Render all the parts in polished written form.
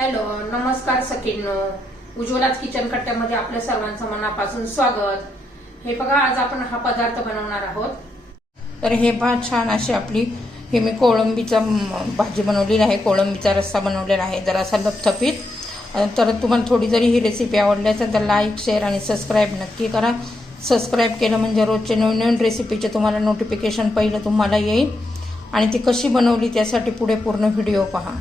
Hello, नमस्कार सखींनो. उज्ज्वलाच kitchen कट्ट्यामध्ये आपल्या सर्वांचं मनापासून स्वागत. हे बघा, आज आपण हा पदार्थ बनवणार आहोत. तर हे पहा, छान अशी आपली हे मी कोळंबीचा भाजी बनवलेली आहे, कोळंबीचा रस्सा बनवलेला आहे, जरासा लपथपीत. तर तुम्हाला थोडी जरी ही रेसिपी आवडली असेल तर लाईक, शेअर आणि सबस्क्राईब नक्की करा. सबस्क्राईब केलं म्हणजे रोजचे नवीन नवीन रेसिपीचे तुम्हाला नोटिफिकेशन पहिलं तुम्हाला येईल. आणि ती कशी बनवली त्यासाठी पुढे पूर्ण व्हिडिओ पहा.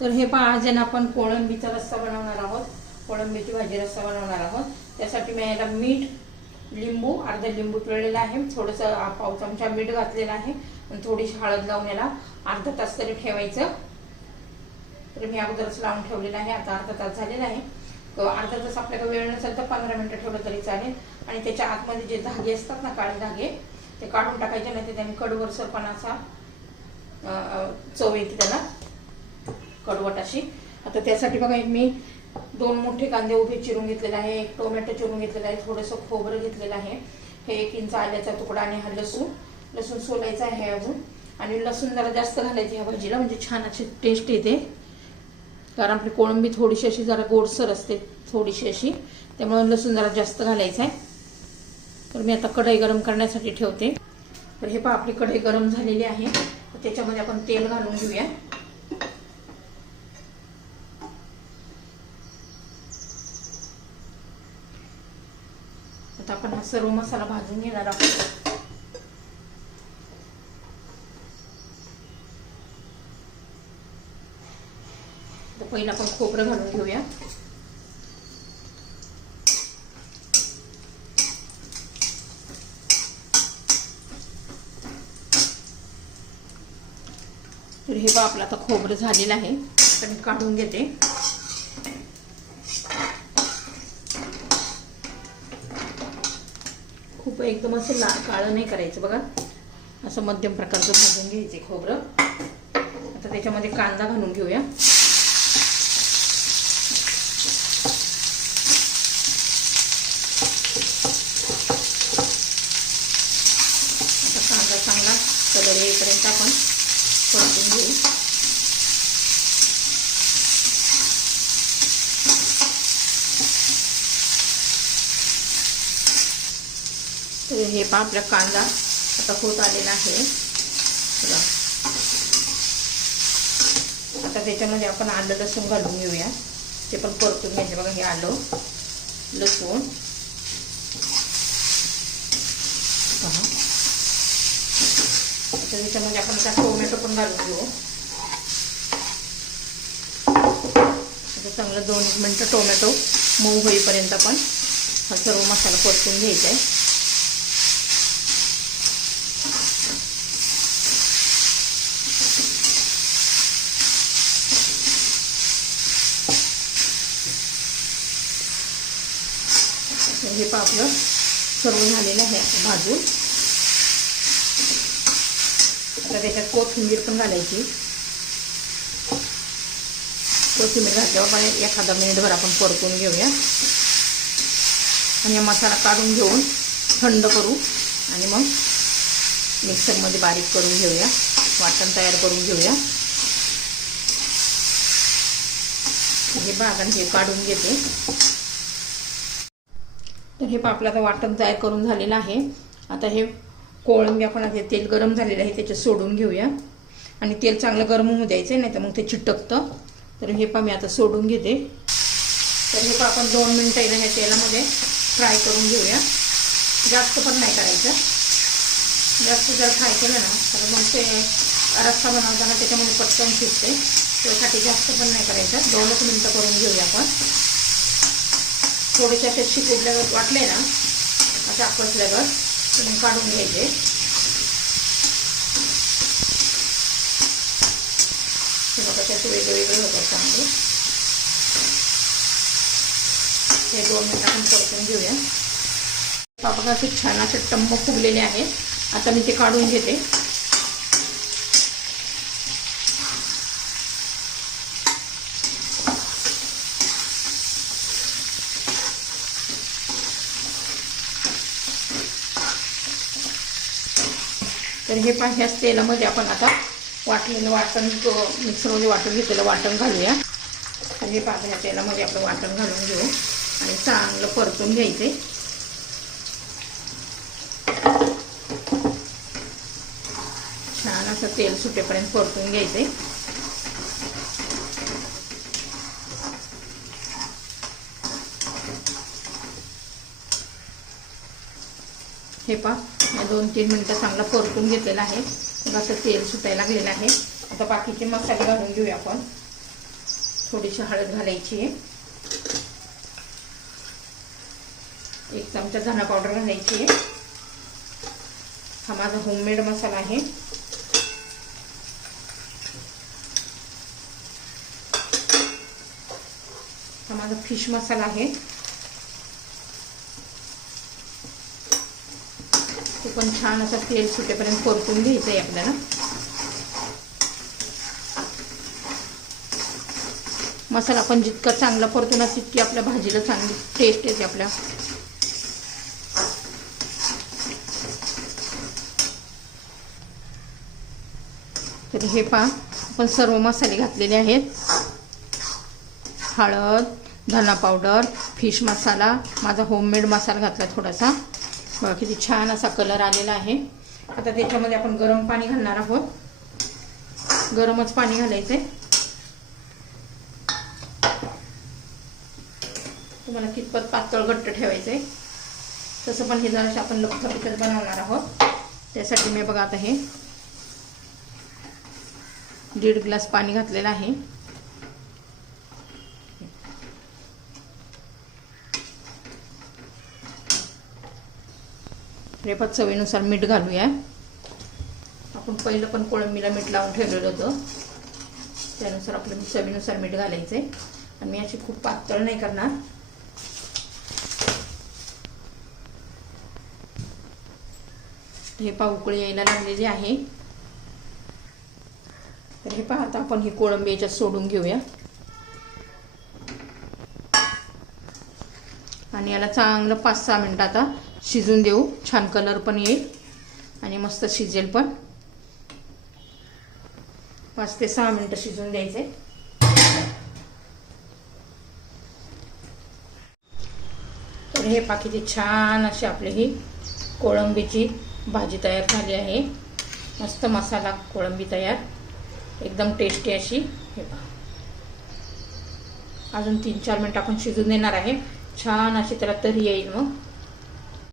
तर हे पहा, आज आपण कोळंबीचा रस्सा बनवणार आहोत, कोळंबीची भाजी रस्सा बनवणार आहोत. त्यासाठी मी याला मीठ, लिंबू, अर्धा लिंबू पिळलेला आहे, थोडंसं पाव चमचा मीठ घातलेलं आहे आणि थोडीशी हळद लावून याला अर्धा तास तरी ठेवायचं. तर मी अगोदरच लावून ठेवलेलं आहे, आता अर्धा तास झालेला आहे. अर्धा तास आपल्याला वेळ नसेल तर 15 मिनिटं ठेवलं तरी चालेल. आणि त्याच्या आतमध्ये जे धागे असतात ना, काळे धागे, ते काढून टाकायचे, नाही तर त्याने कडवरसरपणाचा चव येते त्याला, कडवट अशी. आता त्यासाठी बघा, मी 2 मोठे कांदे उभे चिरून घेतलेले आहे, 1 टोमॅटो चिरून घेतलेला आहे, थोडंसं खोबरं घेतलेलं आहे, हे 1 इंच आल्याचा तुकडा आणि हा लसूण सोलायचा आहे अजून. आणि लसूण जरा जास्त घालायचे ह्या भाजीला, म्हणजे छान अशी टेस्ट येते. कारण आपली कोळंबी थोडीशी अशी जरा गोडसर असते, थोडीशी अशी, त्यामुळे लसूण जरा जास्त घालायचं आहे. तर मी आता कढई गरम करण्यासाठी ठेवते. तर हे पहा, आपली कढई गरम झालेली आहे, त्याच्यामध्ये आपण तेल घालून घेऊया. आता आपण हा सर्व मसाला भाजून घेणार आहोत. तर पहिला आपण खोबरं घालून घेऊया. तर हे बघा, आपलं आता खोबरं झालेलं आहे, तर मी काढून घेते. खूप एकदम असं काळं नाही करायचं बघा, असं मध्यम प्रकारचं भाजून घ्यायचे खोबरं. आता त्याच्यामध्ये कांदा घालून घेऊया. आता कांदा चांगला कलर येईपर्यंत आपण परतून घेऊ. तर हे पहा, आपला कांदा आता होत आलेला आहे. आता त्याच्यामध्ये आपण आलं लसूण घालून घेऊया, ते पण परतून घ्यायचे. बघा, हे आलं लसूण पहा. आता त्याच्यामध्ये आपण आता टोमॅटो पण घालून घेऊ. आता चांगलं 2-1 मिनिटं टोमॅटो मऊ होईपर्यंत आपण हा सर्व मसाला परतून घ्यायचा आहे. हे पहा, आपलं सर्व झालेलं आहे भाजून. आता त्याच्यात कोथिंबीर पण घालायची. कोथिंबीर घातल्यावर पण एखादा मिनिटभर आपण परतून घेऊया. आणि मसाला काढून घेऊन थंड करू आणि मग मिक्सरमध्ये बारीक करून घेऊया, वाटण तयार करून घेऊया. हे बागान हे काढून घेते. तर हे आपलं आता वाटण तयार करून झालेलं आहे. आता हे कोळंबी आपण आता तेल गरम झालेलं आहे त्याच्यात सोडून घेऊया. आणि तेल चांगलं गरम होऊ द्यायचं, नाही तर मग ते चिटकतं. तर हे मी आता सोडून घेते. तर हे आपण 2 मिनिटं ह्या तेलामध्ये फ्राय करून घेऊया. जास्त पण नाही करायचं, जास्त जर फ्राय केलं ना तर मग ते रस्सा बनवताना त्याच्यामध्ये पटकन शिजते. त्यासाठी जास्त पण नाही करायचं, 2च मिनिटं करून घेऊया आपण. थोडेसे असे शिकवल्यावर वाटले ना, असे आपसल्यावर तुम्ही काढून घ्यायचे. कसे असे वेगळे होतात चांगले. हे 2 मिनिटं आपण परतून घेऊया. बघा, असे छान असे टम्म फुगलेले आहेत. आता मी ते काढून घेते. तर हे ह्याच तेलामध्ये आपण आता वाटलेलं वाटण मिक्सरमध्ये वाटून घेतलेलं वाटण घालूया. आणि हे पाहता ह्या तेलामध्ये आपलं वाटण घालून घेऊ आणि चांगलं परतून घ्यायचे. छान असं तेल सुटेपर्यंत परतून घ्यायचे. हे पहा 2-3 मिनिटं चांगला परतून घेतलेला आहे. असं तेल सुटायला लागलेलं आहे. आता बाकीचे मसाले घालून घेऊया आपण. थोडीशी हळद घालायची आहे, 1 चमचा धना पावडर घालायची आहे. हा माझा होममेड मसाला आहे. हा माझा फिश मसाला आहे. ते पण छान असं तेल सुटेपर्यंत परतून घ्यायचं आहे आपल्याला. मसाला पण जितका चांगला परतू ना तितकी आपल्या भाजीला चांगली टेस्ट येते आपल्या. तर हे पहा आपण सर्व मसाले घातलेले आहेत. हळद, धना पावडर, फिश मसाला, माझा होममेड मसाला घातला थोडासा. बघा किती छान असा कलर आलेला आहे. आता त्याच्यामध्ये आपण गरम पाणी घालणार आहोत. गरमच पाणी घालायचंय. तुम्हाला कितपत पातळ घट्ट ठेवायचंय तसं पण हे जरासं आपण लपसपीतच बनवणार आहोत. त्यासाठी मी बघा आता हे 1.5 ग्लास पाणी घातलेलं आहे. रेपा चवीनुसार मीठ घालूया. आपण पहिलं पण कोळंबीला मीठ लावून ठेवलेलं होतं, त्यानुसार आपलं चवीनुसार मीठ घालायचंय. आणि मी अशी खूप पातळ नाही करणार. हे पहा उकळी यायला लागलेली आहे. तर हे पहा आता आपण ही कोळंबी याच्यात सोडून घेऊया आणि याला चांगलं 5-6 मिनिटं आता शिजून देऊ. छान कलर पण येईल आणि मस्त शिजेल पण. 5 ते 6 मिनिटं शिजून द्यायचे. तर हे पहा किती छान अशी आपली ही कोळंबीची भाजी तयार झाली आहे. मस्त मसाला कोळंबी तयार, एकदम टेस्टी अशी. हे पहा अजून 3-4 मिनिटं आपण शिजून देणार आहे. छान अशी त्याला तरी येईल. मग